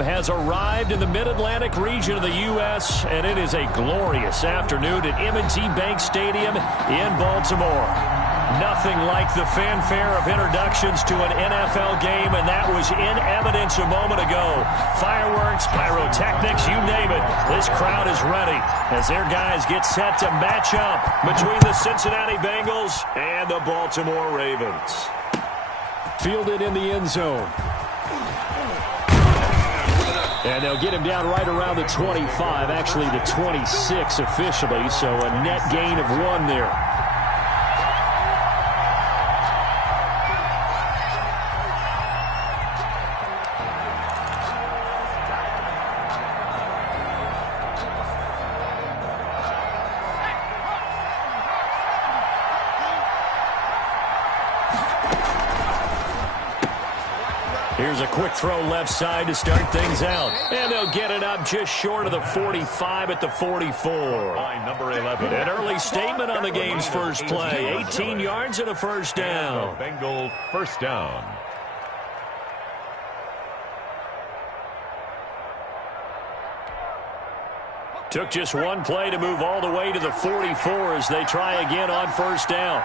has arrived in the Mid-Atlantic region of the U.S., and it is a glorious afternoon at M&T Bank Stadium in Baltimore. Nothing like the fanfare of introductions to an NFL game, and that was in evidence a moment ago. Fireworks, pyrotechnics, you name it. This crowd is ready as their guys get set to match up between the Cincinnati Bengals and the Baltimore Ravens. Fielded in the end zone. And they'll get him down right around the 25, actually the 26 officially, so a net gain of 1 there. Here's a quick throw left side to start things out. And they'll get it up just short of the 45 at the 44. Number 11. An early statement on the game's first play. 18 yards and a first down. Bengal first down. Took just one play to move all the way to the 44 as they try again on first down.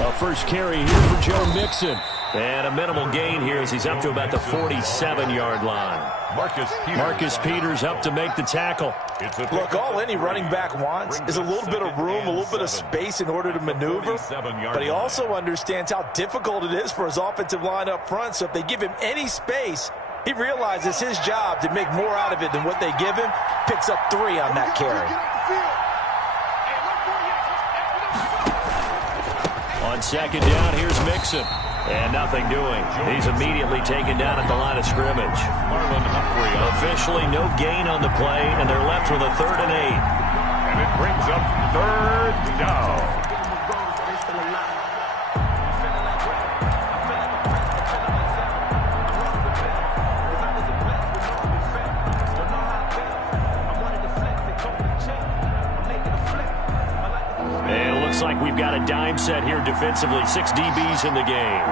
A first carry here for Joe Mixon. And a minimal gain here as he's up to about the 47-yard line. Marcus Peters up to make the tackle. Look, all any running back wants is a little bit of room, a little bit of space in order to maneuver. But he also understands how difficult it is for his offensive line up front. So if they give him any space, he realizes his job to make more out of it than what they give him. Picks up 3 on that carry. On second down, here's Mixon. And nothing doing. He's immediately taken down at the line of scrimmage. Officially no gain on the play, and they're left with a 3rd and 8. And it brings up 3rd down. Looks like we've got a dime set here defensively. 6 DBs in the game.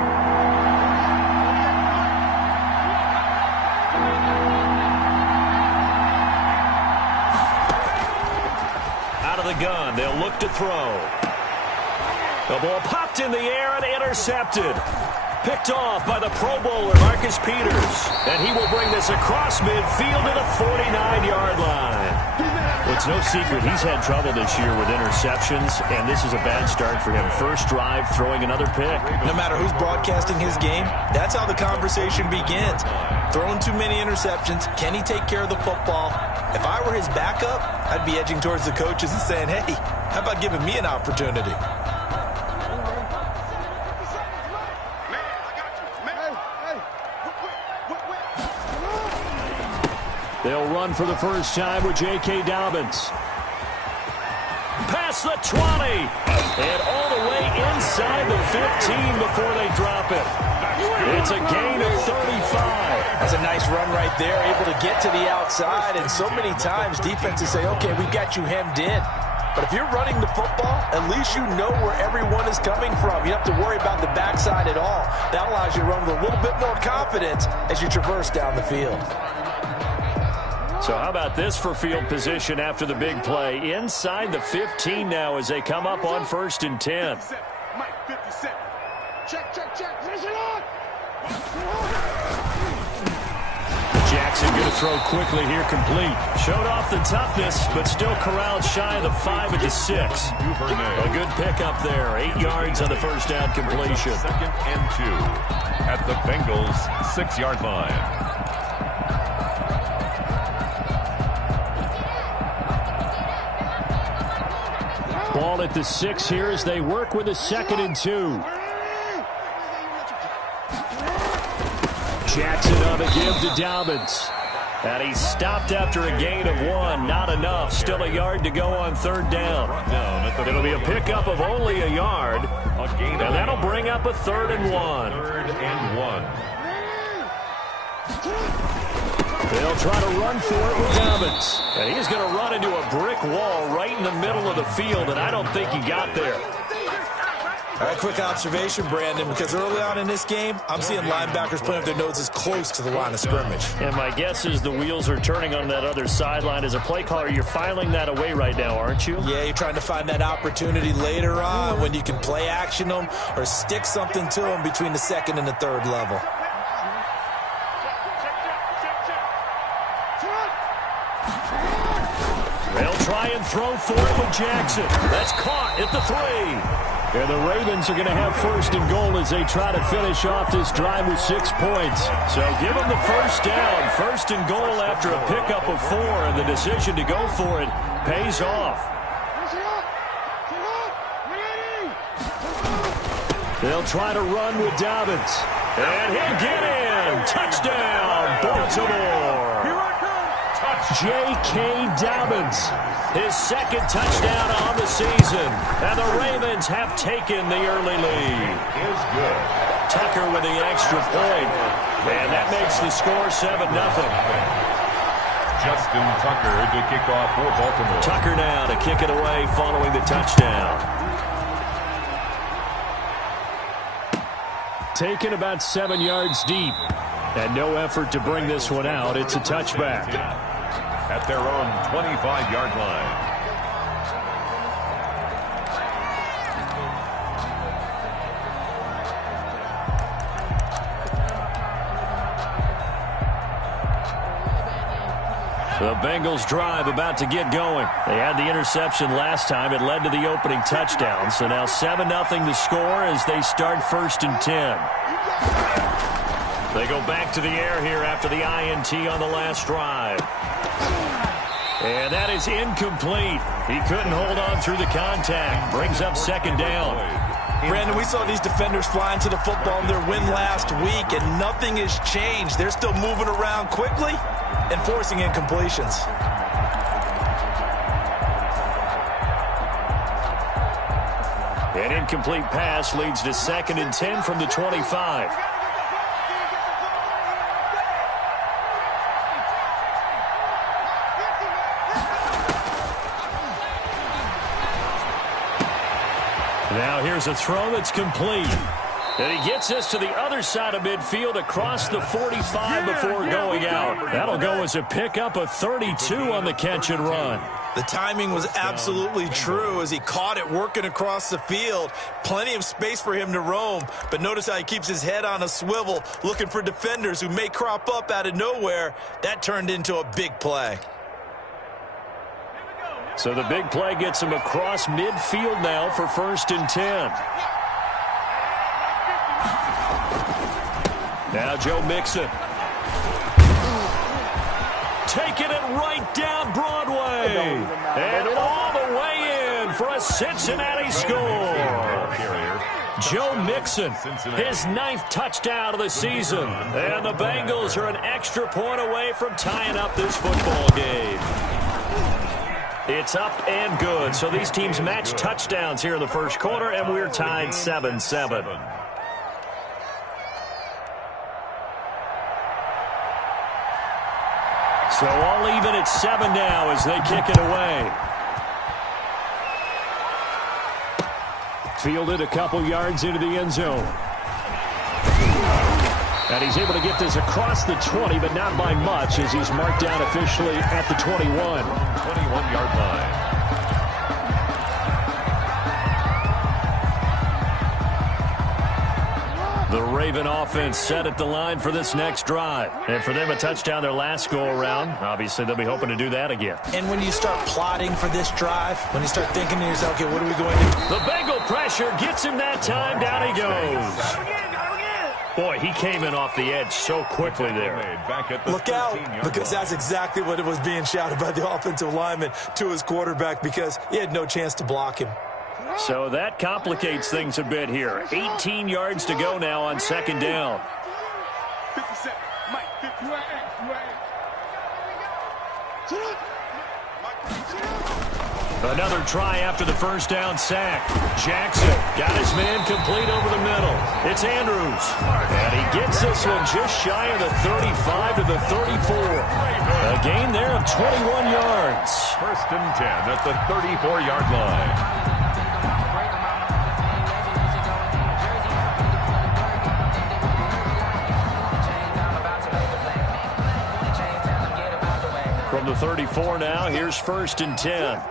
Out of the gun, they'll look to throw. The ball popped in the air and intercepted. Picked off by the Pro Bowler, Marcus Peters. And he will bring this across midfield to the 49-yard line. Well, it's no secret he's had trouble this year with interceptions, and this is a bad start for him. First drive, throwing another pick. No matter who's broadcasting his game, that's how the conversation begins. Throwing too many interceptions, can he take care of the football? If I were his backup, I'd be edging towards the coaches and saying, hey, how about giving me an opportunity? They'll run for the first time with J.K. Dobbins. Past the 20. And all the way inside the 15 before they drop it. It's a gain of 35. That's a nice run right there, able to get to the outside. And so many times defenses say, okay, we've got you hemmed in. But if you're running the football, at least you know where everyone is coming from. You don't have to worry about the backside at all. That allows you to run with a little bit more confidence as you traverse down the field. So how about this for field position after the big play? Inside the 15 now as they come up on 1st and 10. Jackson going to throw quickly here, complete. Showed off the toughness, but still corralled shy of the 5 at the 6. A good pickup there. 8 yards on the first down completion. 2nd and 2 at the Bengals' 6-yard line. Ball at the 6 here as they work with a 2nd and 2. Jackson on the give to Dobbins. And he stopped after a gain of 1. Not enough. Still a yard to go on 3rd down. It'll be a pickup of only a yard. And that'll bring up a 3rd and 1. 3rd and 1. They'll try to run for it with Dobbins. And he's going to run into a brick wall right in the middle of the field, and I don't think he got there. All right, quick observation, Brandon, because early on in this game, I'm seeing linebackers putting up their noses close to the line of scrimmage. And my guess is the wheels are turning on that other sideline. As a play caller, you're filing that away right now, aren't you? Yeah, you're trying to find that opportunity later on when you can play action them or stick something to them between the second and the third level. They'll try and throw for it with Jackson. That's caught at the 3. And the Ravens are going to have first and goal as they try to finish off this drive with 6 points. So give them the first down. First and goal after a pickup of 4, and the decision to go for it pays off. They'll try to run with Dobbins. And he'll get in. Touchdown, Baltimore. J.K. Dobbins, his second touchdown on the season. And the Ravens have taken the early lead. Is good. Tucker with the extra point. And that makes the score 7-0. Justin Tucker to kick off for Baltimore. Tucker now to kick it away following the touchdown. Taken about 7 yards deep. And no effort to bring this one out. It's a touchback. At their own 25-yard line. The Bengals drive about to get going. They had the interception last time. It led to the opening touchdown. So now 7-0 the score as they start first and 10. They go back to the air here after the INT on the last drive. And that is incomplete. He couldn't hold on through the contact. Brings up second down. Brandon, we saw these defenders flying to the football in their win last week, and nothing has changed. They're still moving around quickly and forcing incompletions. An incomplete pass leads to second and 10 from the 25. Now here's a throw that's complete. And he gets us to the other side of midfield across the 45 before going out. That'll go as a pickup of 32 on the catch and run. The timing was absolutely true as he caught it working across the field. Plenty of space for him to roam, but notice how he keeps his head on a swivel looking for defenders who may crop up out of nowhere. That turned into a big play. So the big play gets him across midfield now for first and 10. Now Joe Mixon. Taking it right down Broadway. And all the way in for a Cincinnati score. Joe Mixon, his 9th touchdown of the season. And the Bengals are an extra point away from tying up this football game. It's up and good. So these teams match touchdowns here in the first quarter, and we're tied 7-7. So all even at 7 now as they kick it away. Fielded a couple yards into the end zone. And he's able to get this across the 20, but not by much as he's marked down officially at the 21. 21-yard line. The Raven offense set at the line for this next drive. And for them, a touchdown their last go-around. Obviously, they'll be hoping to do that again. And when you start plotting for this drive, when you start thinking to yourself, okay, what are we going to do? The Bengal pressure gets him that time. Down he goes. Boy, he came in off the edge so quickly there. Look out, because that's exactly what it was being shouted by the offensive lineman to his quarterback because he had no chance to block him. So that complicates things a bit here. 18 yards to go now on second down. Another try after the first down sack. Jackson got his man complete over the middle. It's Andrews. And he gets this one just shy of the 35 to the 34. A gain there of 21 yards. First and 10 at the 34-yard line. the 34 now. Here's 1st and 10.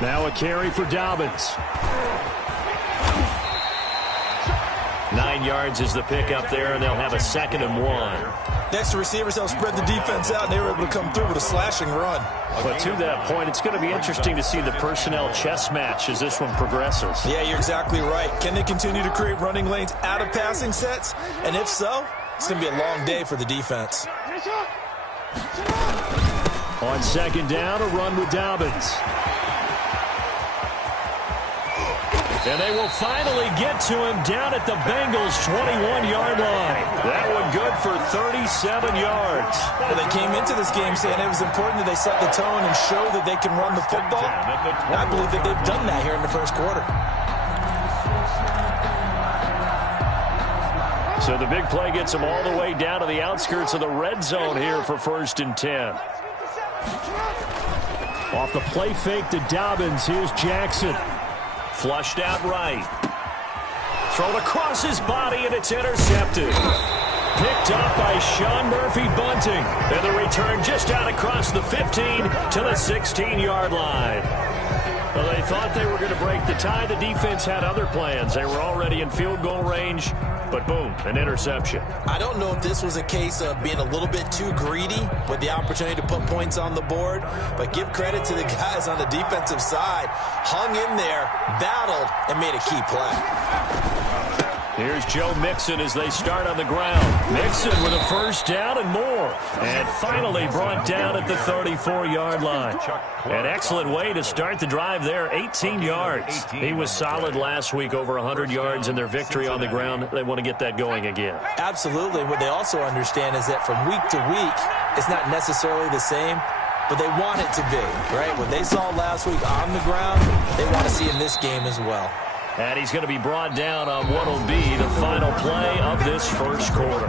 Now a carry for Dobbins. 9 yards is the pickup there, and they'll have a 2nd and 1. Next, the receivers help spread the defense out, and they were able to come through with a slashing run. But to that point, it's going to be interesting to see the personnel chess match as this one progresses. Yeah, you're exactly right. Can they continue to create running lanes out of passing sets? And if so, it's going to be a long day for the defense. On 2nd down, a run with Dobbins. And they will finally get to him down at the Bengals' 21-yard line. That one good for 37 yards. Well, they came into this game saying it was important that they set the tone and show that they can run the football. And I believe that they've done that here in the first quarter. So the big play gets them all the way down to the outskirts of the red zone here for 1st and 10. Off the play fake to Dobbins, here's Jackson. Flushed out right. Thrown across his body, and it's intercepted. Picked up by Sean Murphy-Bunting. And the return just out across the 15 to the 16-yard line. Well, they thought they were going to break the tie. The defense had other plans. They were already in field goal range, but boom, an interception. I don't know if this was a case of being a little bit too greedy with the opportunity to put points on the board, but give credit to the guys on the defensive side. Hung in there, battled, and made a key play. Here's Joe Mixon as they start on the ground. Mixon with a 1st down and more. And finally brought down at the 34-yard line. An excellent way to start the drive there, 18 yards. He was solid last week, over 100 yards in their victory on the ground. They want to get that going again. Absolutely. What they also understand is that from week to week, it's not necessarily the same, but they want it to be, right? What they saw last week on the ground, they want to see in this game as well. And he's going to be brought down on what will be the final play of this first quarter.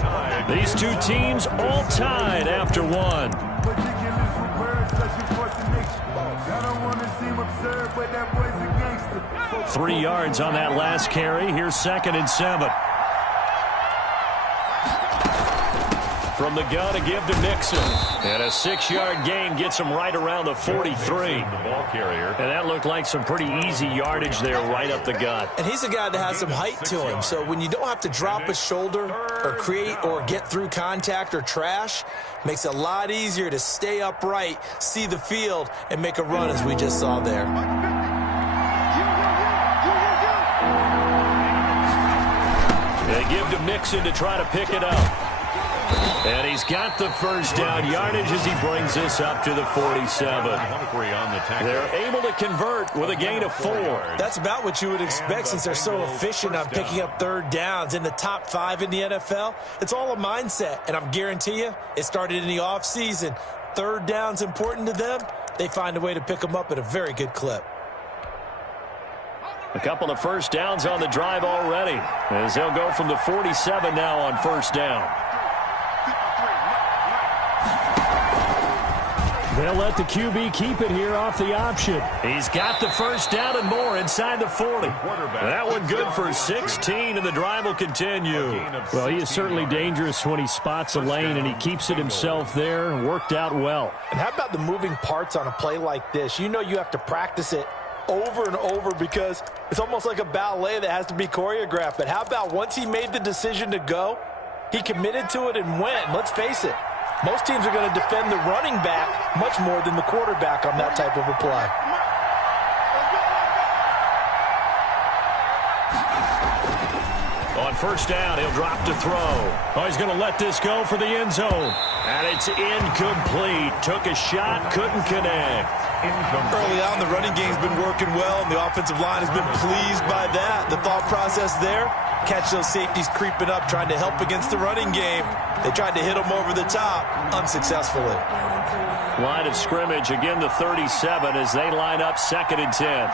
These two teams all tied after one. 3 yards on that last carry. Here's 2nd and 7. From the gun, a give to Mixon. And a 6-yard gain gets him right around the 43. And that looked like some pretty easy yardage there right up the gut. And he's a guy that has some height to him. So when you don't have to drop a shoulder or create or get through contact or trash, makes it a lot easier to stay upright, see the field, and make a run as we just saw there. They give to Mixon to try to pick it up. And he's got the 1st down yardage as he brings this up to the 47. They're able to convert with a gain of 4. That's about what you would expect since they're so efficient on picking up 3rd downs in the top 5 in the NFL. It's all a mindset, and I'm guarantee you it started in the offseason. 3rd down's important to them. They find a way to pick them up at a very good clip. A couple of 1st downs on the drive already as they'll go from the 47 now on 1st down. They'll let the QB keep it here off the option. He's got the 1st down and more inside the 40. That one good for 16, and the drive will continue. Well, he is certainly dangerous when he spots a lane, and he keeps it himself there. Worked out well. And how about the moving parts on a play like this? You know you have to practice it over and over because it's almost like a ballet that has to be choreographed. But how about once he made the decision to go, he committed to it and went. And let's face it, most teams are going to defend the running back much more than the quarterback on that type of a play. On 1st down, he'll drop to throw. Oh, he's going to let this go for the end zone. And it's incomplete. Took a shot, couldn't connect. Early on, the running game's been working well, and the offensive line has been pleased by that. The thought process there, catch those safeties creeping up, trying to help against the running game. They tried to hit them over the top, unsuccessfully. Line of scrimmage, again the 37 as they line up 2nd and 10.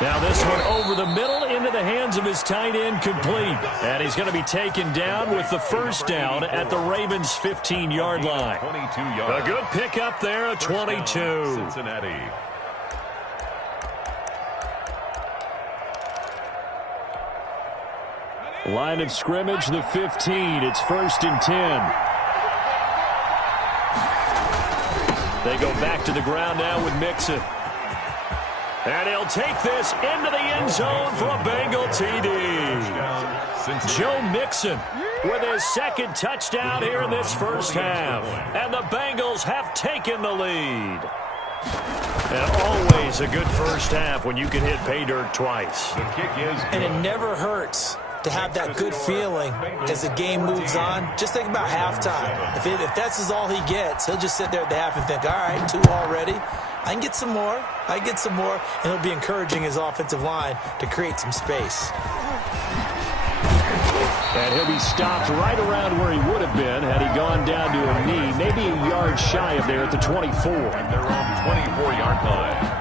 Now this one over the middle into the hands of his tight end, complete. And he's going to be taken down with the first down at the Ravens' 15-yard line. 22 yards. A good pickup there, a 22. Cincinnati. Line of scrimmage, the 15. It's 1st and 10. They go back to the ground now with Mixon. And he'll take this into the end zone for a Bengal TD. Joe Mixon with his second touchdown here in this first half. And the Bengals have taken the lead. And always a good first half when you can hit pay dirt twice. The kick is And it never hurts to have that good feeling as the game moves on. Just think about halftime. If that's all he gets, he'll just sit there at the half and think, all right, 2 already. I can get some more. I can get some more. And he'll be encouraging his offensive line to create some space. And he'll be stopped right around where he would have been had he gone down to a knee, maybe a yard shy of there at the 24. at their own 24-yard line.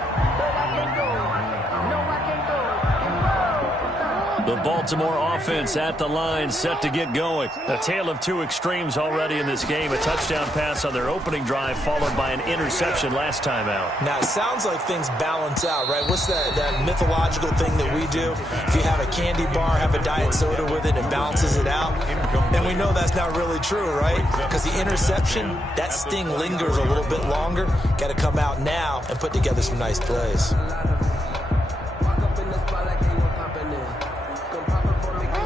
The Baltimore offense at the line, set to get going. A tale of two extremes already in this game. A touchdown pass on their opening drive, followed by an interception last time out. Now, it sounds like things balance out, right? What's that mythological thing that we do? If you have a candy bar, have a diet soda with it, it balances it out. And we know that's not really true, right? Because the interception, that sting lingers a little bit longer. Got to come out now and put together some nice plays.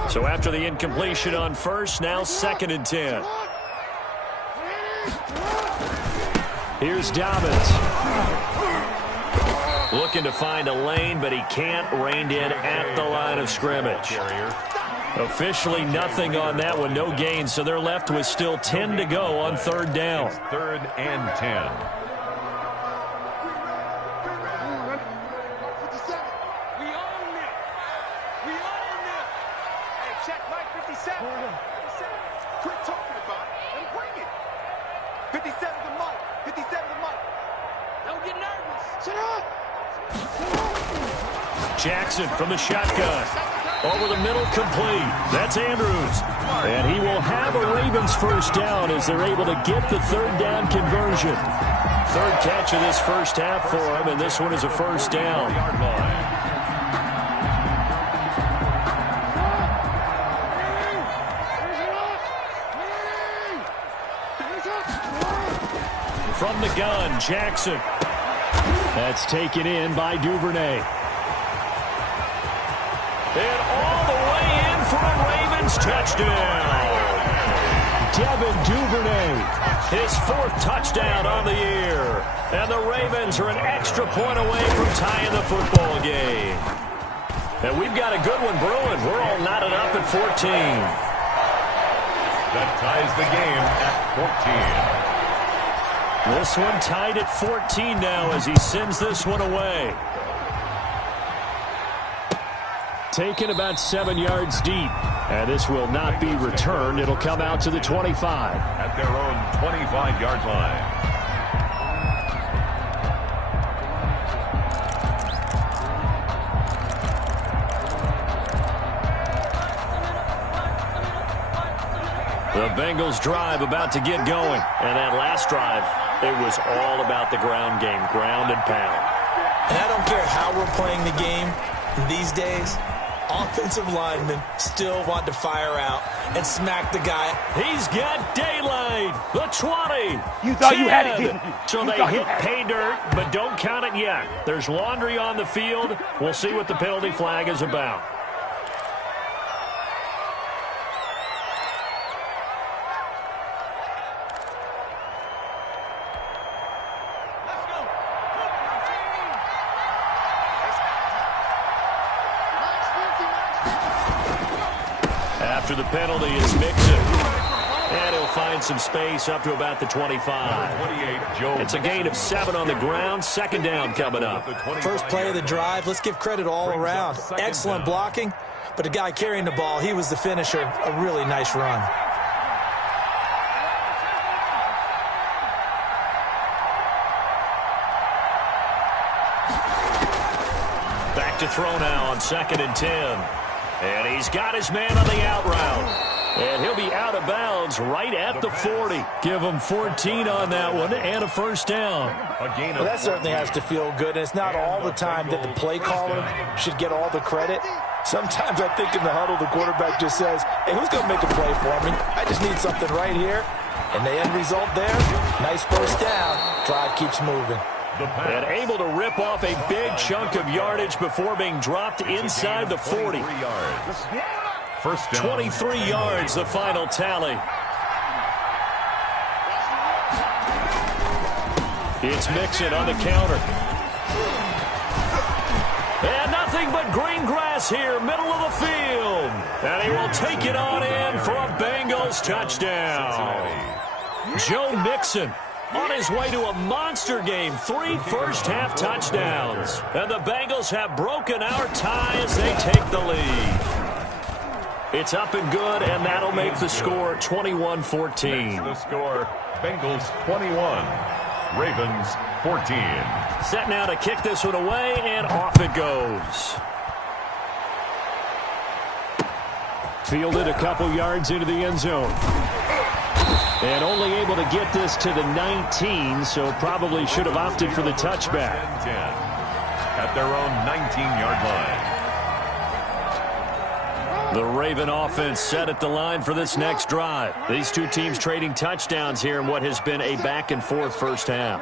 So after the incompletion on first, now 2nd and 10. Here's Dobbins. Looking to find a lane, but he can't. Reined in at the line of scrimmage. Officially nothing on that one, no gain. So they're left with still 10 to go on 3rd down. 3rd and 10. Jackson from the shotgun. Over the middle, complete. That's Andrews. And he will have a Ravens first down as they're able to get the 3rd down conversion. 3rd catch of this first half for him, and this one is a first down. From the gun, Jackson. That's taken in by Duvernay. And all the way in for a Ravens touchdown. Devin Duvernay, his 4th touchdown on the year. And the Ravens are an extra point away from tying the football game. And we've got a good one brewing. We're all knotted up at 14. That ties the game at 14. This one tied at 14 now as he sends this one away. Taken about 7 yards deep. And this will not be returned. It'll come out to the 25. At their own 25-yard line. The Bengals drive about to get going. And that last drive, it was all about the ground game, ground and pound. And I don't care how we're playing the game these days, offensive linemen still want to fire out and smack the guy. He's got daylight. The 20. You thought you had it, didn't you? So they hit pay dirt, but don't count it yet. There's laundry on the field. We'll see what the penalty flag is about. After the penalty is Mixon. And he'll find some space up to about the 25. It's a gain of 7 on the ground. 2nd down coming up. First play of the drive. Let's give credit all around. Excellent blocking, but the guy carrying the ball, he was the finisher. A really nice run. to throw now on 2nd and 10. And he's got his man on the out route. And he'll be out of bounds right at the 40. Give him 14 on that one and a first down. Well, that certainly has to feel good. And it's not all the time that the play caller should get all the credit. Sometimes I think in the huddle, the quarterback just says, hey, who's going to make a play for me? I just need something right here. And the end result there, nice first down. Drive keeps moving. And able to rip off a big chunk of yardage before being dropped inside the 40. First down. 23 yards, the final tally. It's Mixon on the counter. And nothing but green grass here, middle of the field. And he will take it on in for a Bengals touchdown. Joe Mixon on his way to a monster game, 3 first-half touchdowns. And the Bengals have broken our tie as they take the lead. It's up and good, and that'll make the score 21-14. The score, Bengals 21, Ravens 14. Set now to kick this one away, and off it goes. Fielded a couple yards into the end zone. And only able to get this to the 19, so probably should have opted for the touchback. 10 at their own 19-yard line. The Raven offense set at the line for this next drive. These two teams trading touchdowns here in what has been a back-and-forth first half.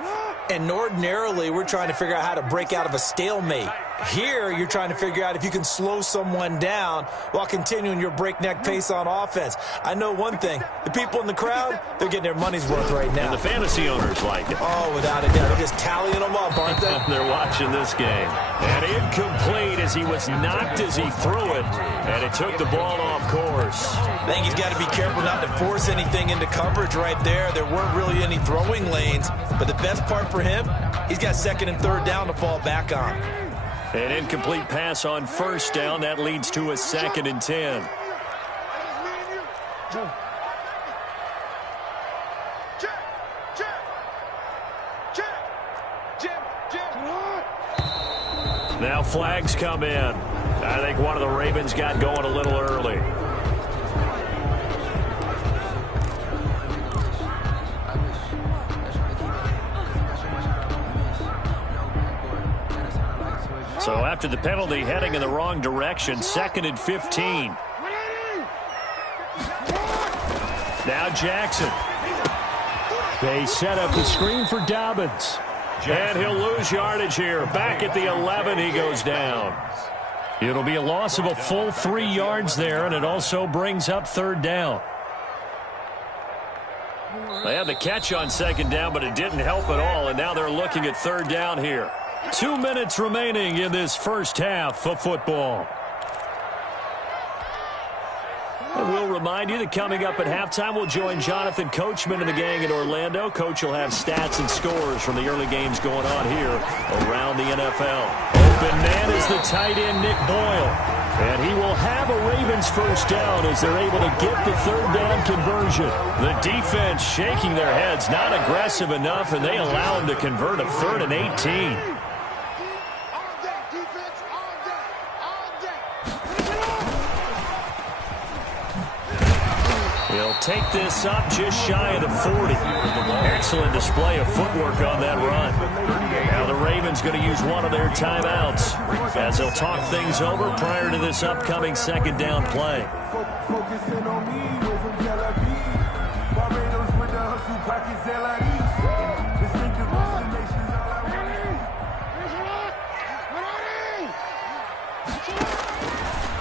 And ordinarily, we're trying to figure out how to break out of a stalemate. Here, you're trying to figure out if you can slow someone down while continuing your breakneck pace on offense. I know one thing. The people in the crowd, they're getting their money's worth right now. And the fantasy owners like it. Oh, without a doubt. They're just tallying them up, aren't they? They're watching this game. And incomplete as he was knocked as he threw it. And it took the ball off course. I think he's got to be careful not to force anything into coverage right there. There weren't really any throwing lanes. But the best part for him, he's got 2nd and 3rd down to fall back on. An incomplete pass on first down. That leads to a 2nd and 10. Now flags come in. I think one of the Ravens got going a little early. So after the penalty, heading in the wrong direction, 2nd and 15. Now Jackson. They set up the screen for Dobbins. And he'll lose yardage here. Back at the 11, he goes down. It'll be a loss of a full 3 yards there, and it also brings up 3rd down. They had the catch on 2nd down, but it didn't help at all, and now they're looking at 3rd down here. 2 minutes remaining in this first half of football. And we'll remind you that coming up at halftime, we'll join Jonathan Coachman and the gang in Orlando. Coach will have stats and scores from the early games going on here around the NFL. Open man is the tight end, Nick Boyle. And he will have a Ravens first down as they're able to get the 3rd down conversion. The defense shaking their heads, not aggressive enough, and they allow him to convert a 3rd and 18. He'll take this up just shy of the 40. Excellent display of footwork on that run. Now the Ravens going to use one of their timeouts as they'll talk things over prior to this upcoming 2nd down play.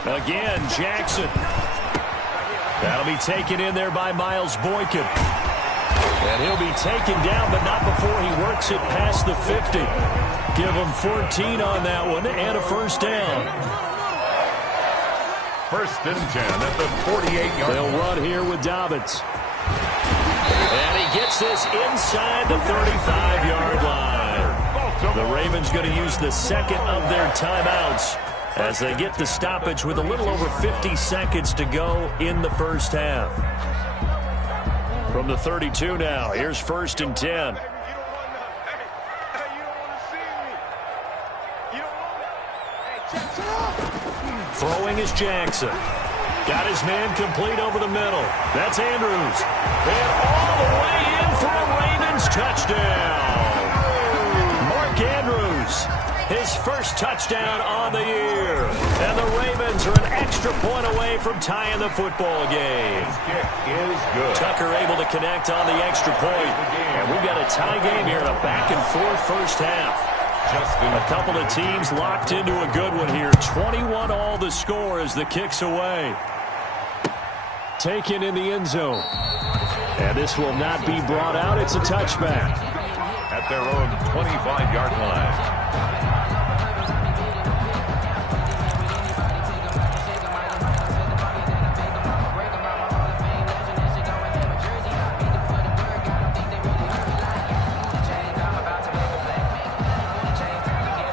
Again, Jackson. That'll be taken in there by Miles Boykin. And he'll be taken down, but not before he works it past the 50. Give him 14 on that one and a first down. 1st and 10 at the 48-yard line. They'll run here with Dobbins. And he gets this inside the 35-yard line. The Ravens going to use the 2nd of their timeouts as they get the stoppage with a little over 50 seconds to go in the first half. From the 32 now, here's 1st and 10. Throwing is Jackson. Got his man complete over the middle. That's Andrews. And all the way in for a Ravens touchdown. Mark Andrews, his first touchdown on the year. And the Ravens are an extra point away from tying the football game. His kick is good. Tucker able to connect on the extra point. And we've got a tie game here in a back-and-forth first half. A couple of teams locked into a good one here. 21 all the score as the kick's away. Taken in the end zone. And this will not be brought out. It's a touchback. At their own 25-yard line.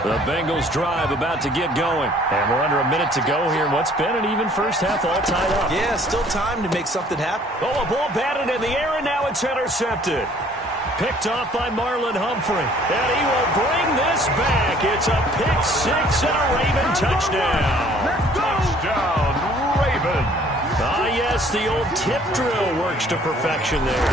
The Bengals drive about to get going. And we're under a minute to go here in what's been an even first half, all tied up. Yeah, still time to make something happen. Oh, a ball batted in the air, and now it's intercepted. Picked off by Marlon Humphrey. And he will bring this back. It's a pick six and a Raven touchdown. Touchdown, Ravens. Ah, yes, the old tip drill works to perfection there.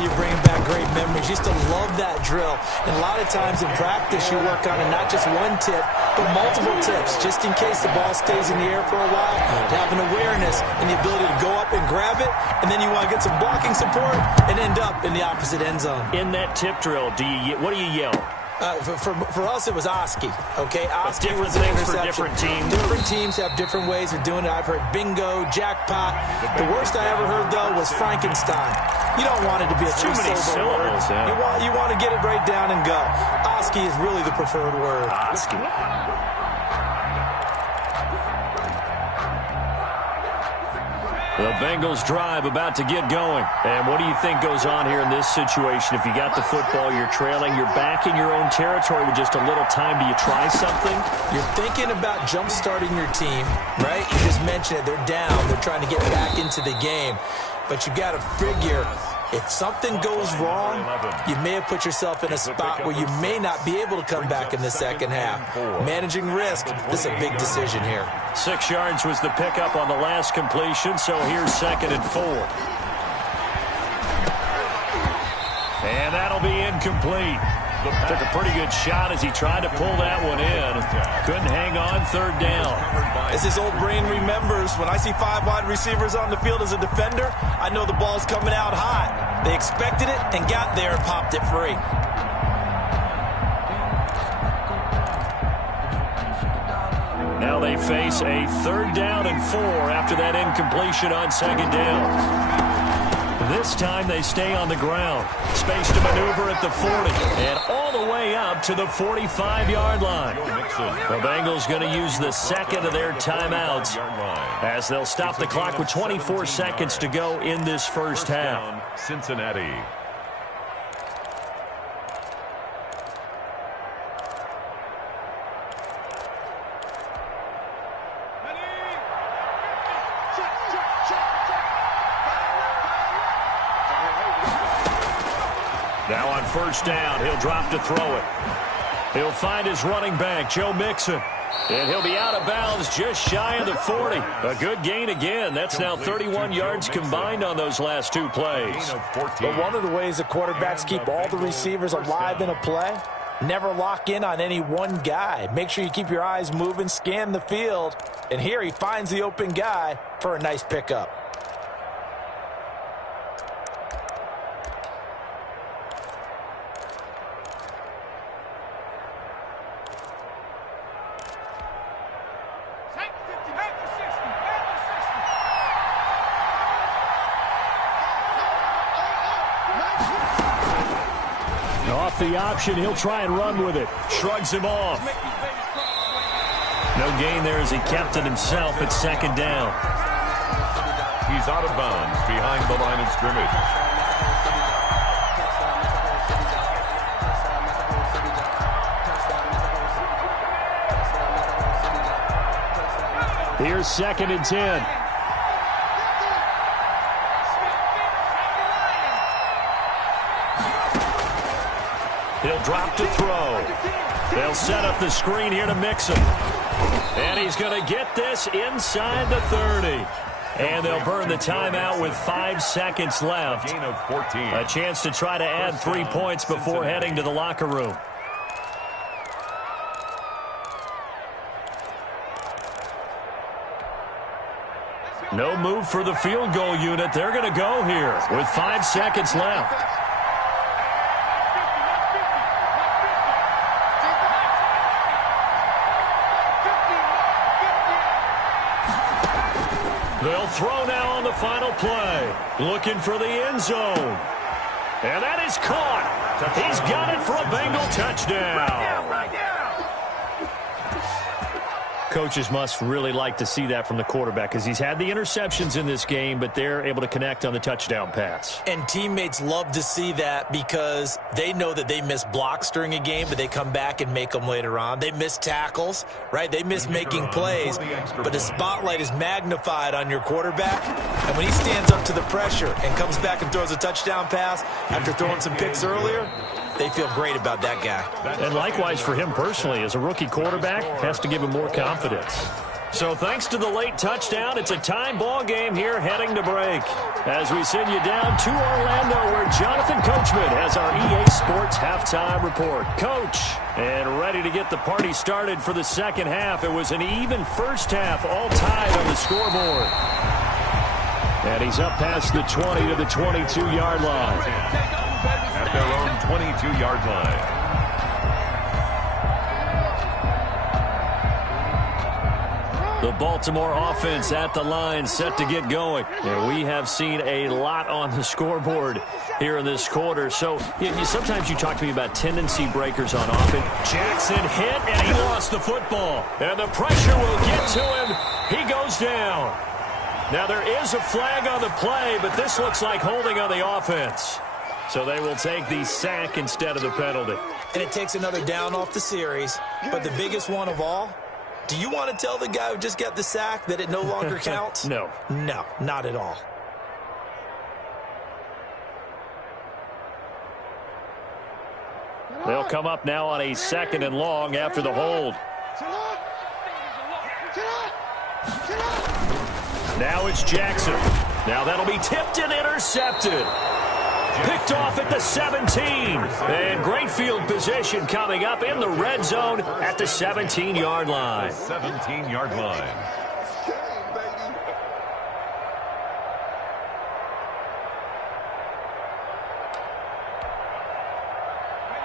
You're bringing back great memories. Used to love that drill. And a lot of times in practice, you work on it, not just one tip, but multiple tips, just in case the ball stays in the air for a while. To have an awareness and the ability to go up and grab it, and then you want to get some blocking support and end up in the opposite end zone. In that tip drill, what do you yell? For us, it was Oski, okay? Oski different was an things for interception. different teams. Different teams have different ways of doing it. I've heard bingo, jackpot. The worst I ever heard, though, was Frankenstein. You don't want it to be a Too many two-syllable word. syllables, yeah. You want to get it right down and go. Oski is really the preferred word. Oski. The Bengals drive about to get going. And what do you think goes on here in this situation? If you got the football, you're trailing, you're back in your own territory with just a little time. Do you try something? You're thinking about jump-starting your team, right? You just mentioned it. They're down. They're trying to get back into the game. But you got to figure, if something goes wrong, you may have put yourself in a spot where you may not be able to come back in the second half. Managing risk, this is a big decision here. 6 yards was the pickup on the last completion, so here's 2nd and 4. And that'll be incomplete. Took a pretty good shot as he tried to pull that one in. Couldn't hang on, 3rd down. As his old brain remembers, when I see 5 wide receivers on the field as a defender, I know the ball's coming out hot. They expected it and got there and popped it free. Now they face a 3rd down and 4 after that incompletion on 2nd down. This time they stay on the ground. Space to maneuver at the 40 and all the way up to the 45-yard line. The Bengals going to use the second of their timeouts as they'll stop the clock with 24 seconds to go in this first half. Cincinnati. Now on 1st down, he'll drop to throw it. He'll find his running back, Joe Mixon. And he'll be out of bounds just shy of the 40. A good gain again. That's now 31 yards combined on those last 2 plays. But one of the ways the quarterbacks keep all the receivers alive in a play, never lock in on any one guy. Make sure you keep your eyes moving, scan the field. And here he finds the open guy for a nice pickup. Off the option, he'll try and run with it. Shrugs him off. No gain there as he kept it himself at 2nd down. He's out of bounds behind the line of scrimmage. Here's 2nd and 10. He'll drop to throw. They'll set up the screen here to mix him. And he's going to get this inside the 30. And they'll burn the timeout with 5 seconds left. Gain of 14. A chance to try to add 3 points before heading to the locker room. No move for the field goal unit. They're going to go here with 5 seconds left. They'll throw now on the final play. Looking for the end zone. And that is caught. He's got it for a Bengal touchdown. Coaches must really like to see that from the quarterback because he's had the interceptions in this game, but they're able to connect on the touchdown pass. And teammates love to see that because they know that they miss blocks during a game, but they come back and make them later on. They miss tackles, right? They miss making plays, but the spotlight is magnified on your quarterback. And when he stands up to the pressure and comes back and throws a touchdown pass after throwing some picks earlier, they feel great about that guy. And likewise for him personally, as a rookie quarterback, has to give him more confidence. So thanks to the late touchdown, it's a tie ball game here heading to break. As we send you down to Orlando, where Jonathan Coachman has our EA Sports halftime report. Coach, and ready to get the party started for the second half. It was an even first half, all tied on the scoreboard. And he's up past the 20 to the 22-yard line. At their own 22-yard line. The Baltimore offense at the line, set to get going. And we have seen a lot on the scoreboard here in this quarter. So sometimes you talk to me about tendency breakers on offense. Jackson hit, and he lost the football. And the pressure will get to him. He goes down. Now there is a flag on the play, but this looks like holding on the offense. So they will take the sack instead of the penalty. And it takes another down off the series. But the biggest one of all, do you want to tell the guy who just got the sack that it no longer counts? No. No, not at all. They'll come up now on a 2nd and long after the hold. Now it's Jackson. Now that'll be tipped and intercepted. Picked off at the 17. And great field position coming up in the red zone at the 17-yard line. 17-yard line.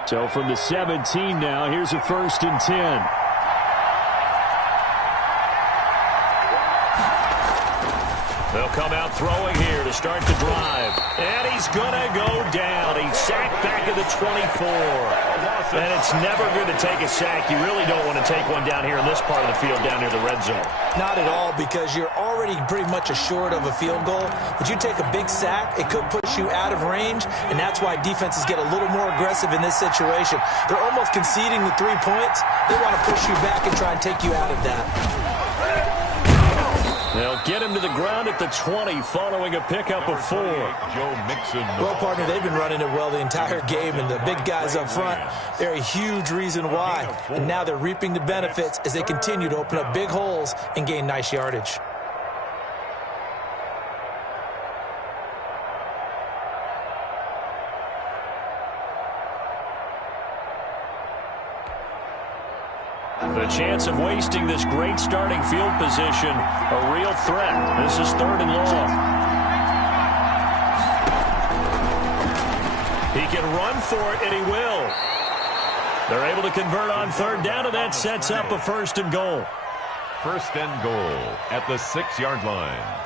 So from the 17 now, here's a 1st and 10. They'll come out throwing here to start the drive. And he's going to go down. He's sacked back at the 24. And it's never good to take a sack. You really don't want to take one down here in this part of the field, down near the red zone. Not at all, because you're already pretty much assured of a field goal. But you take a big sack, it could push you out of range, and that's why defenses get a little more aggressive in this situation. They're almost conceding the 3 points. They want to push you back and try and take you out of that. They'll get him to the ground at the 20 following a pickup of 4. Joe Mixon. Well, partner, they've been running it well the entire game, and the big guys up front, they're a huge reason why. And now they're reaping the benefits as they continue to open up big holes and gain nice yardage. The chance of wasting this great starting field position, a real threat. This is 3rd and long. He can run for it, and he will. They're able to convert on 3rd down, and that sets up a 1st and goal. 1st and goal at the 6-yard line.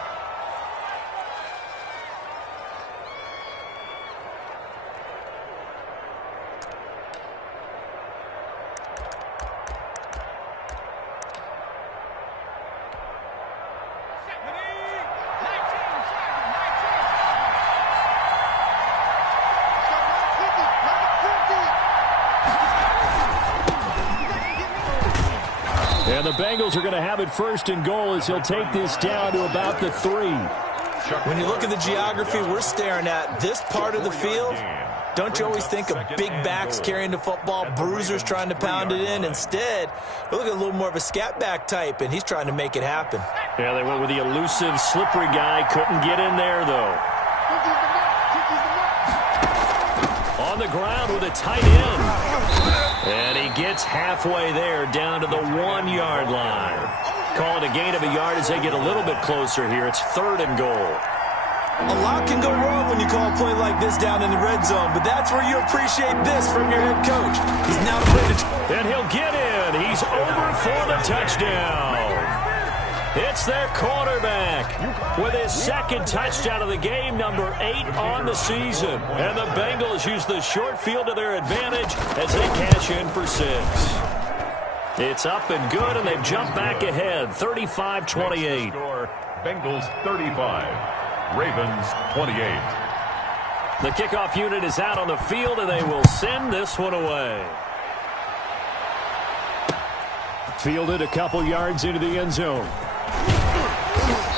And the Bengals are going to have it 1st and goal as he'll take this down to about the 3. When you look at the geography we're staring at, this part of the field, Don't you always think of big backs carrying the football, bruisers trying to pound it in? Instead, look at a little more of a scat back type, and he's trying to make it happen. Yeah, they went with the elusive, slippery guy. Couldn't get in there, though. On the ground with a tight end. And he gets halfway there, down to the 1-yard line. Call it a gain of a yard as they get a little bit closer here. It's 3rd and goal. A lot can go wrong when you call a play like this down in the red zone, but that's where you appreciate this from your head coach. He's now ready to... And he'll get in. He's over for the touchdown. It's their quarterback with his 2nd touchdown of the game, number 8 on the season. And the Bengals use the short field to their advantage as they cash in for 6. It's up and good, and they've jumped back ahead, 35-28. Bengals 35. Ravens 28. The kickoff unit is out on the field, and they will send this one away. Fielded a couple yards into the end zone.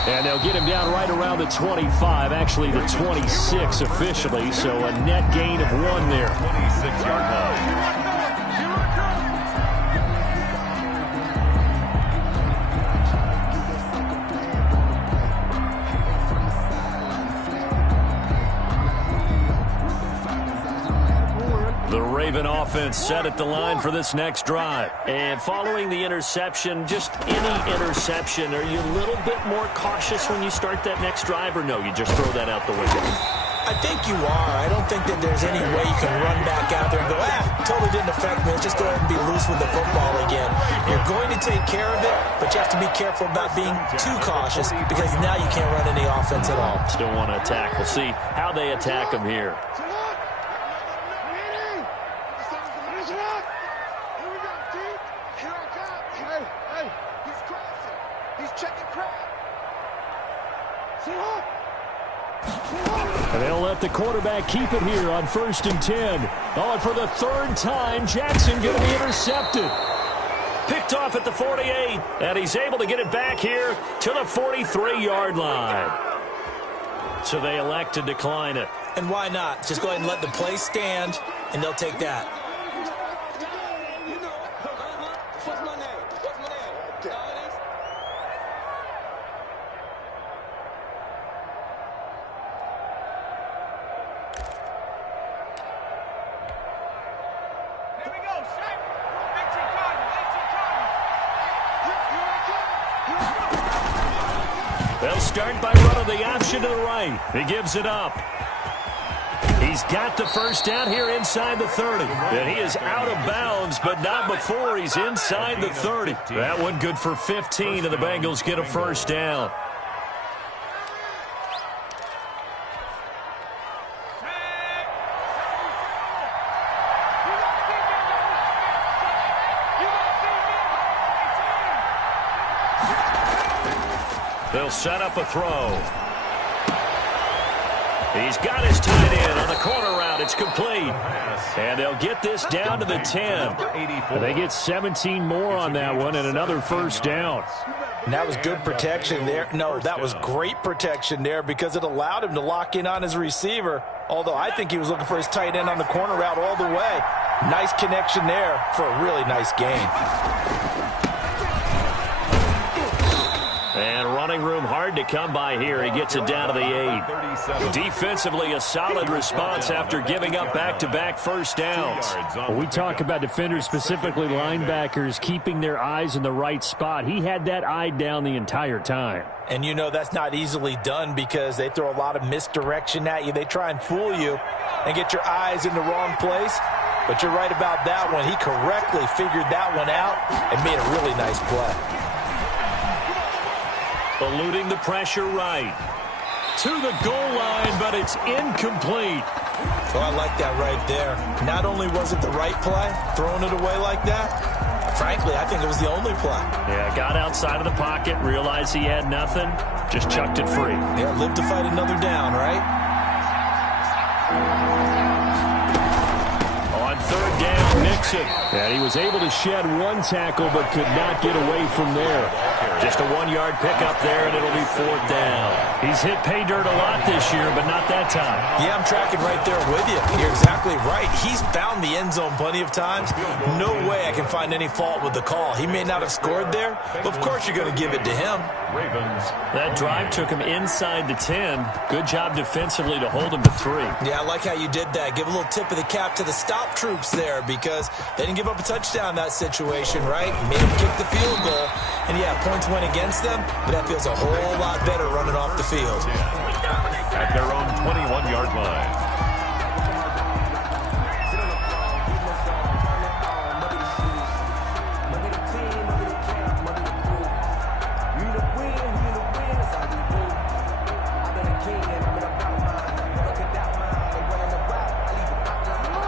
And they'll get him down right around the 25, actually the 26 officially, so a net gain of 1 there. 26-yard line. The Raven offense set at the line for this next drive. And following the interception, just any interception, are you a little bit more cautious when you start that next drive, or no, you just throw that out the window? I think you are. I don't think that there's any way you can run back out there and go, totally didn't affect me. Just go ahead and be loose with the football again. You're going to take care of it, but you have to be careful about being too cautious because now you can't run any offense at all. Still want to attack. We'll see how they attack them here. And they'll let the quarterback keep it here on 1st and 10. Oh, and for the 3rd time, Jackson going to be intercepted. Picked off at the 48, and he's able to get it back here to the 43-yard line. So they elect to decline it. And why not? Just go ahead and let the play stand, and they'll take that. They'll start by running the option to the right. He gives it up. He's got the first down here inside the 30. And he is out of bounds, but not before he's inside the 30. That one good for 15, and the Bengals get a first down. They'll set up a throw. He's got his tight end on the corner route. It's complete. And they'll get this down to the 10. They get 17 more on that one and another first down. And that was good protection there. No, that was great protection there because it allowed him to lock in on his receiver, although I think he was looking for his tight end on the corner route all the way. Nice connection there for a really nice gain. And running room hard to come by here. He gets it down to the 8. Defensively, a solid response after giving up back-to-back first downs. Well, we talk about defenders, specifically linebackers, keeping their eyes in the right spot. He had that eye down the entire time. And you know that's not easily done because they throw a lot of misdirection at you. They try and fool you and get your eyes in the wrong place. But you're right about that one. He correctly figured that one out and made a really nice play. Eluding the pressure right. To the goal line, but it's incomplete. Oh, I like that right there. Not only was it the right play, throwing it away like that, frankly, I think it was the only play. Yeah, got outside of the pocket, realized he had nothing, just chucked it free. Yeah, live to fight another down, right? On third down, Nixon. And he was able to shed one tackle, but could not get away from there. Just a 1-yard pickup there, and it'll be 4th down. He's hit pay dirt a lot this year, but not that time. Yeah, I'm tracking right there with you. You're exactly right. He's found the end zone plenty of times. No way I can find any fault with the call. He may not have scored there, but of course you're going to give it to him. Ravens. That drive took him inside the 10. Good job defensively to hold him to 3. Yeah, I like how you did that. Give a little tip of the cap to the stop troops there because they didn't give up a touchdown in that situation, right? Made him kick the field goal. And, yeah, points went against them, but that feels a whole lot better running off the field. At their own 21-yard line.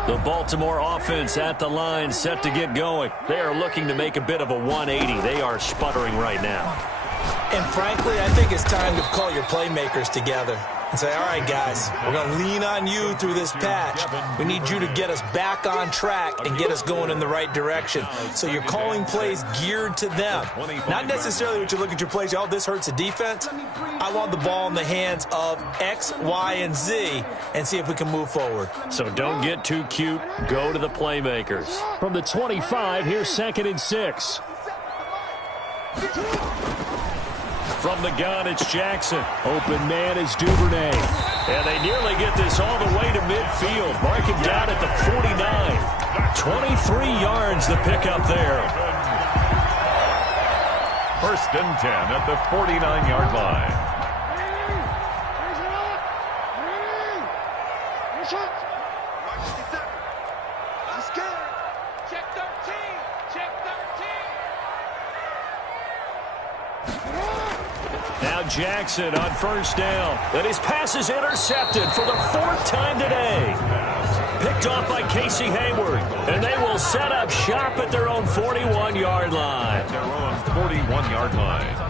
The Baltimore offense at the line, set to get going. They are looking to make a bit of a 180. They are sputtering right now. And frankly, I think it's time to call your playmakers together and say, all right, guys, we're going to lean on you through this patch. We need you to get us back on track and get us going in the right direction. So you're calling plays geared to them. Not necessarily what you look at your plays, oh, this hurts the defense. I want the ball in the hands of X, Y, and Z and see if we can move forward. So don't get too cute. Go to the playmakers. From the 25, here's 2nd and 6. From the gun, it's Jackson. Open man is Duvernay. And they nearly get this all the way to midfield. Mark him down at the 49. 23 yards the pickup there. 1st and 10 at the 49-yard line. Now Jackson on 1st down. And his pass is intercepted for the 4th time today. Picked off by Casey Hayward. And they will set up shop at their own 41-yard line. Their own 41-yard line.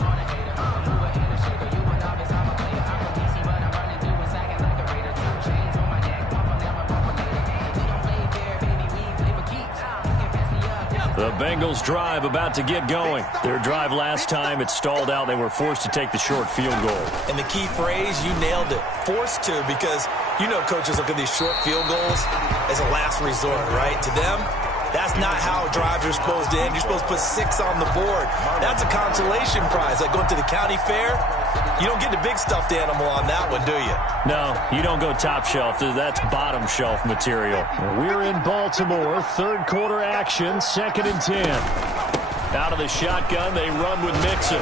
The Bengals drive about to get going. Their drive last time, it stalled out. They were forced to take the short field goal. And the key phrase, you nailed it. Forced to, because you know coaches look at these short field goals as a last resort, right? To them, that's not how drives are supposed to end. You're supposed to put 6 on the board. That's a consolation prize. Like going to the county fair, you don't get the big stuffed animal on that one, do you? No, you don't go top shelf. That's bottom shelf material. We're in Baltimore. 3rd quarter action. 2nd and 10. Out of the shotgun, they run with Mixon.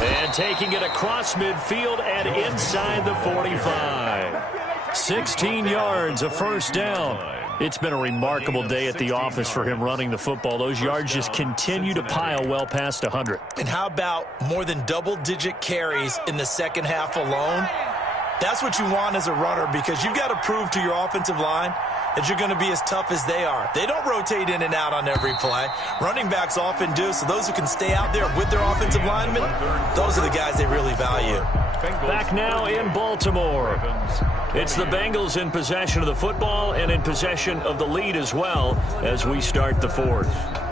And taking it across midfield and inside the 45. 16 yards, a 1st down. It's been a remarkable day at the office for him running the football. Those yards just continue to pile well past 100. And how about more than double-digit carries in the second half alone? That's what you want as a runner because you've got to prove to your offensive line that you're going to be as tough as they are. They don't rotate in and out on every play. Running backs often do, so those who can stay out there with their offensive linemen, those are the guys they really value. Back now in Baltimore. It's the Bengals in possession of the football and in possession of the lead as well as we start the 4th.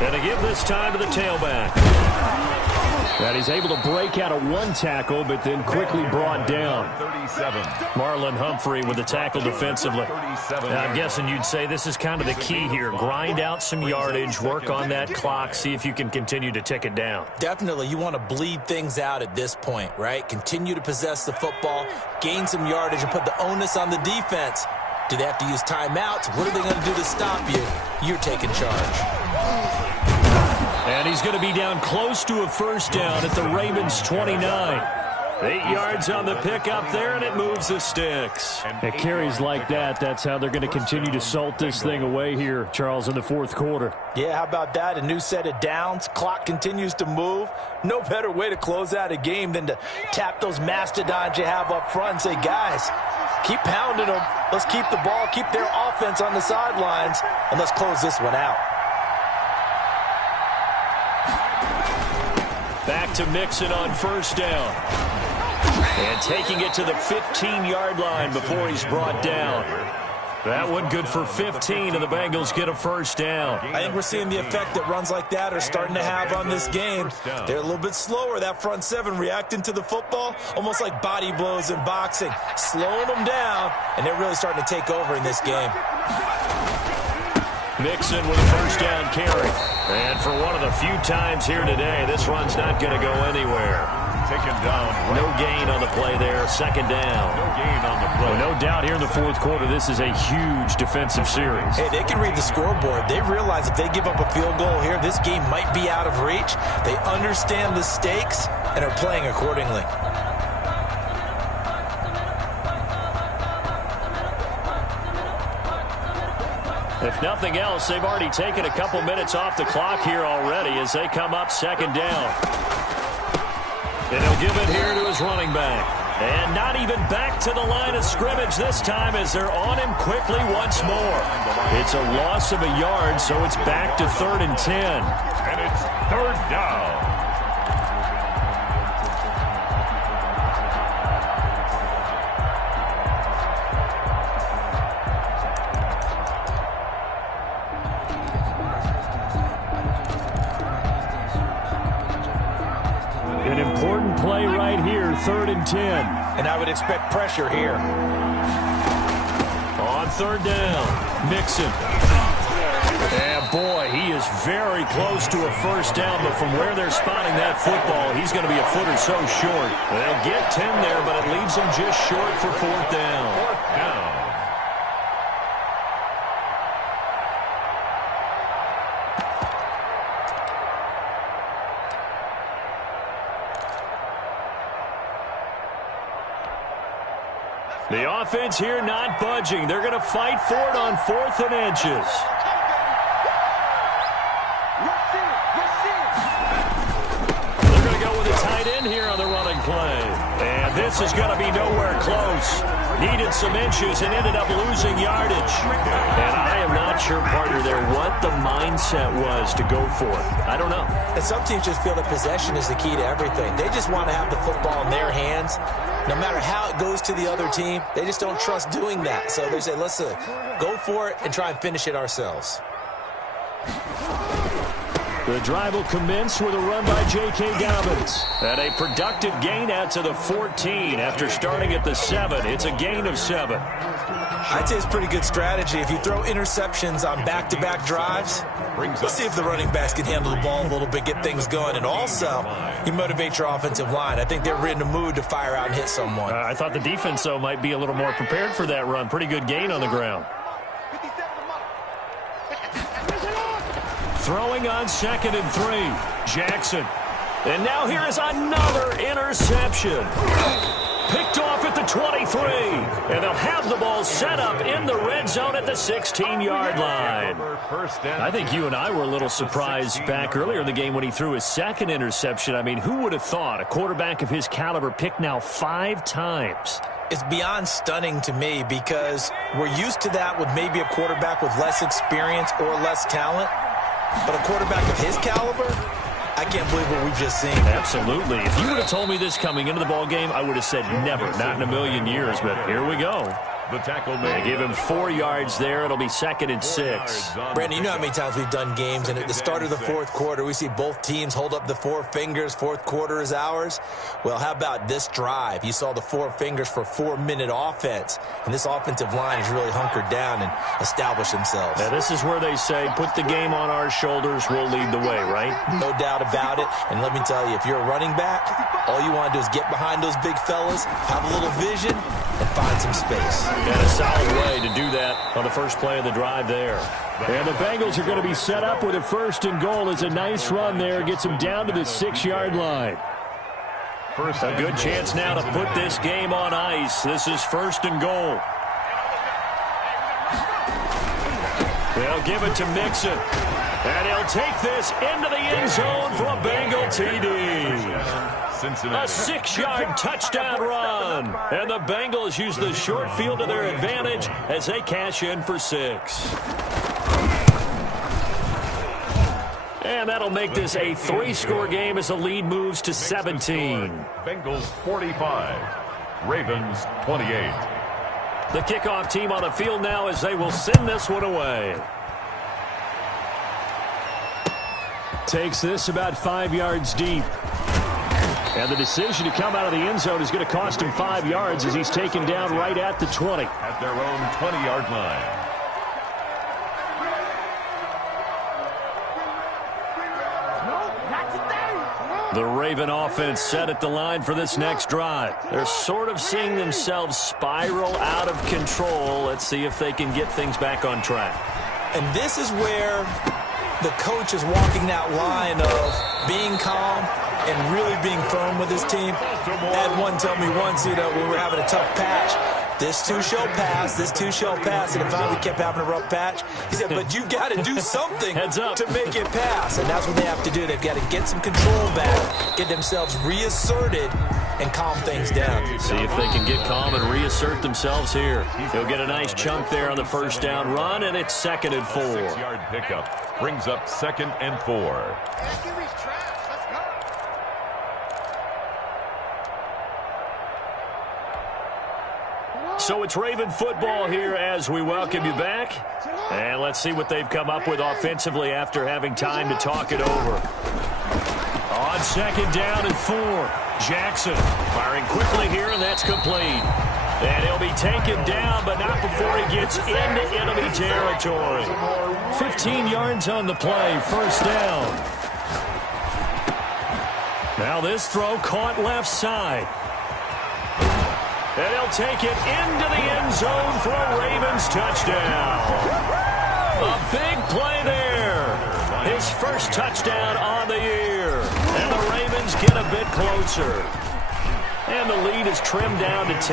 And to give this time to the tailback. And he's able to break out of 1 tackle, but then quickly brought down. 37. Marlon Humphrey with the tackle defensively. I'm guessing you'd say this is kind of the key here. Grind out some yardage, work on that clock, see if you can continue to tick it down. Definitely, you want to bleed things out at this point, right? Continue to possess the football, gain some yardage, and put the onus on the defense. Do they have to use timeouts? What are they going to do to stop you? You're taking charge. And he's going to be down close to a 1st down at the Ravens 29. 8 yards on the pickup there, and it moves the sticks. It carries like that. That's how they're going to continue to salt this thing away here, Charles, in the fourth quarter. Yeah, how about that? A new set of downs. Clock continues to move. No better way to close out a game than to tap those mastodons you have up front and say, guys, keep pounding them. Let's keep the ball, keep their offense on the sidelines, and let's close this one out. Back to Mixon on first down. And taking it to the 15-yard line before he's brought down. That one good for 15, and the Bengals get a first down. I think we're seeing the effect that runs like that are starting to have on this game. They're a little bit slower, that front seven, reacting to the football, almost like body blows in boxing, slowing them down, and they're really starting to take over in this game. Mixon with a first down carry. And for one of the few times here today, this run's not going to go anywhere. Taken down. No gain on the play there. Second down. No gain on the play. Well, no doubt here in the fourth quarter, this is a huge defensive series. Hey, they can read the scoreboard. They realize if they give up a field goal here, this game might be out of reach. They understand the stakes and are playing accordingly. If nothing else, they've already taken a couple minutes off the clock here already as they come up second down. And he'll give it here to his running back. And not even back to the line of scrimmage this time as they're on him quickly once more. It's a loss of a yard, so it's back to 3rd and 10. And it's 3rd down. An important play right here, 3rd and 10. And I would expect pressure here. On 3rd down, Mixon. And boy, he is very close to a first down, but from where they're spotting that football, he's going to be a foot or so short. They'll get 10 there, but it leaves him just short for 4th down. 4th down. The offense here not budging. They're going to fight for it on 4th and inches. They're going to go with a tight end here on the running play. And this is going to be nowhere close. Needed some inches and ended up losing yardage. And I am not sure, partner, there what the mindset was to go for it. I don't know. And some teams just feel that possession is the key to everything. They just want to have the football in their hands. No matter how it goes to the other team, they just don't trust doing that. So they say, let's go for it and try and finish it ourselves. The drive will commence with a run by J.K. Dobbins. And a productive gain out to the 14 after starting at the 7. It's a gain of 7. I'd say it's pretty good strategy. If you throw interceptions on back-to-back drives, let's see if the running backs can handle the ball a little bit, get things going. And also, you motivate your offensive line. I think they're in the mood to fire out and hit someone. I thought the defense, though, might be a little more prepared for that run. Pretty good gain on the ground. Throwing on 2nd and 3. Jackson. And now here is another interception. Picked off at the 23. And they'll have the ball set up in the red zone at the 16-yard line. I think you and I were a little surprised back earlier in the game when he threw his 2nd interception. I mean, who would have thought a quarterback of his caliber picked now 5 times? It's beyond stunning to me because we're used to that with maybe a quarterback with less experience or less talent. But a quarterback of his caliber, I can't believe what we've just seen. Absolutely. If you would have told me this coming into the ball game, I would have said never, not in a million years. But here we go. The tackle They made. give him 4 yards there. It'll be 2nd and 6. Brandon, you know how many times we've done games, and at the start of the fourth quarter, we see both teams hold up the 4 fingers. Fourth quarter is ours. Well, how about this drive? You saw the 4 fingers for 4-minute offense, and this offensive line has really hunkered down and established themselves. Now, this is where they say, put the game on our shoulders, we'll lead the way, right? No doubt about it. And let me tell you, if you're a running back, all you want to do is get behind those big fellas, have a little vision, and find some space. And a solid way to do that on the first play of the drive there. And the Bengals are going to be set up with a 1st and goal. It's a nice run there. Gets them down to the 6-yard line. A good chance now to put this game on ice. This is 1st and goal. They'll give it to Mixon. And he'll take this into the end zone for a Bengal TD. A 6-yard touchdown run. And the Bengals use the short field to their advantage as they cash in for 6. And that'll make this a 3-score game as the lead moves to 17. Bengals 45, Ravens 28. The kickoff team on the field now as they will send this one away. Takes this about 5 yards deep. And the decision to come out of the end zone is going to cost him 5 yards as he's taken down right at the 20. At their own 20-yard line. The Raven offense set at the line for this next drive. They're sort of seeing themselves spiral out of control. Let's see if they can get things back on track. And this is where the coach is walking that line of being calm and really being firm with his team. I had one tell me once, when we were having a tough patch, this too shall pass, this too shall pass, and finally we kept having a rough patch. He said, but you got to do something to make it pass, and that's what they have to do. They've got to get some control back, get themselves reasserted, and calm things down. See if they can get calm and reassert themselves here. He'll get a nice chunk there on the first down run, and it's 2nd and 4. 6-yard pickup brings up 2nd and 4. So it's Raven football here as we welcome you back. And let's see what they've come up with offensively after having time to talk it over. On 2nd down and 4. Jackson firing quickly here, and that's complete. And he'll be taken down, but not before he gets into enemy territory. 15 yards on the play, 1st down. Now this throw caught left side. And he'll take it into the end zone for a Ravens touchdown. A big play there. His first touchdown on the year. And the Ravens get a bit closer. And the lead is trimmed down to 10.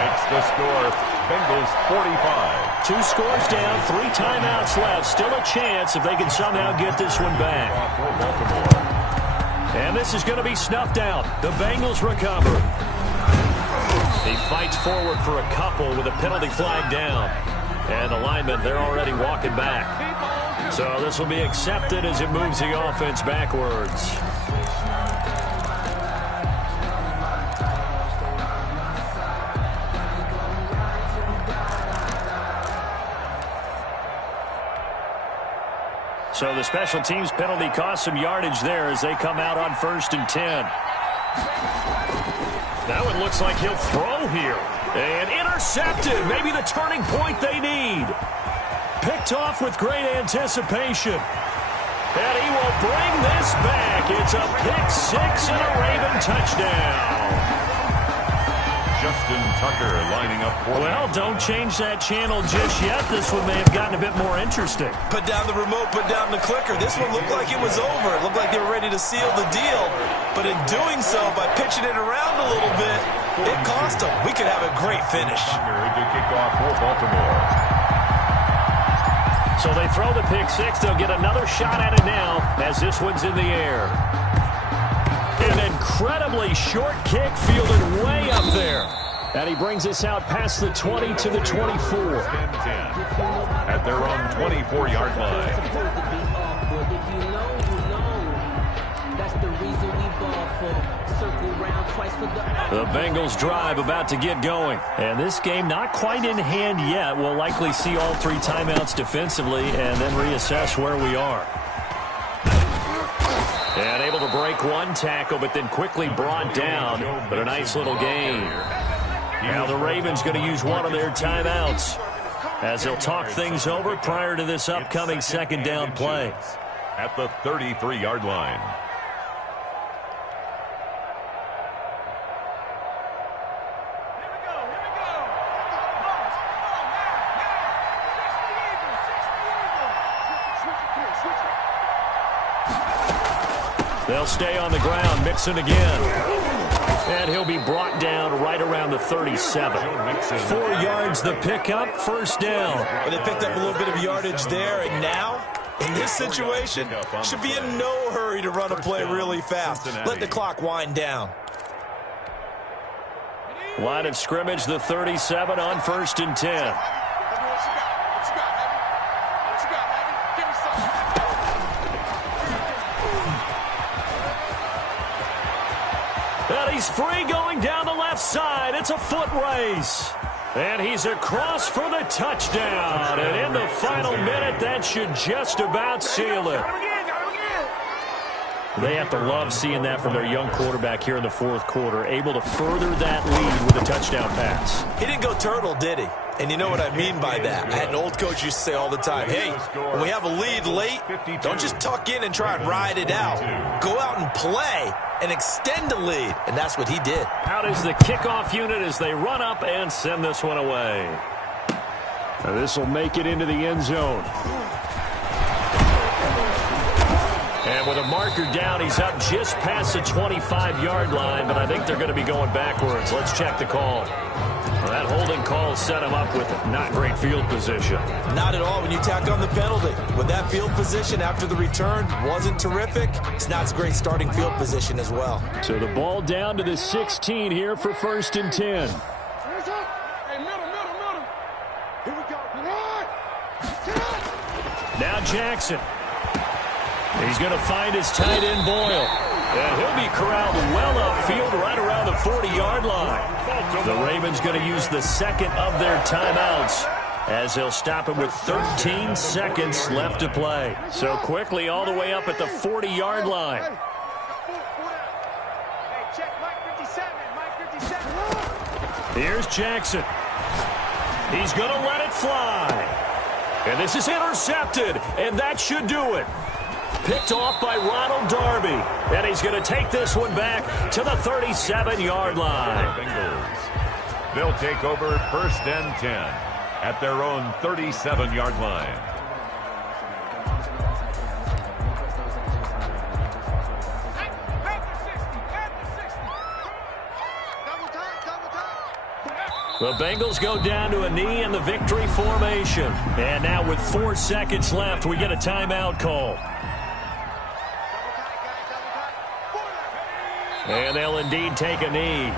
Makes the score Bengals 45. 2 scores down, 3 timeouts left. Still a chance if they can somehow get this one back. And this is going to be snuffed out. The Bengals recover. He fights forward for a couple with a penalty flag down. And the linemen, they're already walking back. So this will be accepted as it moves the offense backwards. So the special teams penalty cost some yardage there as they come out on 1st and 10. That one looks like he'll throw here. And intercepted. Maybe the turning point they need. Picked off with great anticipation. And he will bring this back. It's a pick-6 and a Raven touchdown. Justin Tucker lining up for Well, don't change that channel just yet. This one may have gotten a bit more interesting. Put down the remote, put down the clicker. This one looked like it was over. It looked like they were ready to seal the deal. But in doing so, by pitching it around a little bit, it cost them. We could have a great finish. Tucker to kick off for Baltimore. So they throw the pick-6. They'll get another shot at it now as this one's in the air. An incredibly short kick fielded way up there. And he brings us out past the 20 to the 24. 10-10 at their own 24-yard line. The Bengals drive about to get going. And this game not quite in hand yet. We'll likely see all 3 timeouts defensively and then reassess where we are. And able to break one tackle, but then quickly brought down. But a nice little gain. Now the Ravens going to use one of their timeouts as they'll talk things over prior to this upcoming 2nd down play. At the 33-yard line. They'll stay on the ground. Mixon again. And he'll be brought down right around the 37. 4 yards the pickup, first down. Well, they picked up a little bit of yardage there, and now, in this situation, should be in no hurry to run a play really fast. Let the clock wind down. Line of scrimmage, the 37 on 1st and 10. And he's free going down the left side. It's a foot race. And he's across for the touchdown. And in the final minute, that should just about seal it. They have to love seeing that from their young quarterback here in the 4th quarter, able to further that lead with a touchdown pass. He didn't go turtle, did he? And you know what I mean by that. I had an old coach used to say all the time, hey, when we have a lead late, don't just tuck in and try and ride it out. Go out and play and extend the lead. And that's what he did. Out is the kickoff unit as they run up and send this one away. Now this will make it into the end zone. And with a marker down, he's up just past the 25-yard line, but I think they're going to be going backwards. Let's check the call. Well, that holding call set him up with not great field position. Not at all when you tack on the penalty. With that field position after the return wasn't terrific, it's not a great starting field position as well. So the ball down to the 16 here for 1st and 10. Now Jackson. He's going to find his tight end Boyle. And he'll be corralled well upfield right around the 40-yard line. The Ravens going to use the second of their timeouts as they'll stop him with 13 seconds left to play. So quickly all the way up at the 40-yard line. Here's Jackson. He's going to let it fly. And this is intercepted, and that should do it. Picked off by Ronald Darby. And he's going to take this one back to the 37-yard line. They'll take over 1st and 10 at their own 37-yard line. The Bengals go down to a knee in the victory formation. And now with 4 seconds left, we get a timeout call. And they'll indeed take a knee.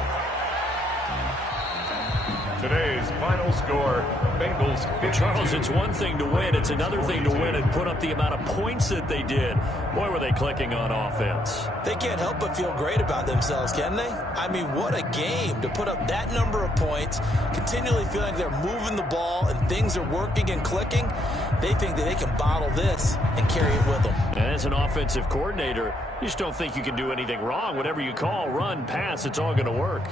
Today's final score, Bengals 52. Charles, it's one thing to win. It's another thing to win and put up the amount of points that they did. Boy, were they clicking on offense. They can't help but feel great about themselves, can they? I mean, what a game to put up that number of points, continually feeling they're moving the ball and things are working and clicking. They think that they can bottle this and carry it with them. And as an offensive coordinator, you just don't think you can do anything wrong. Whatever you call, run, pass, it's all going to work.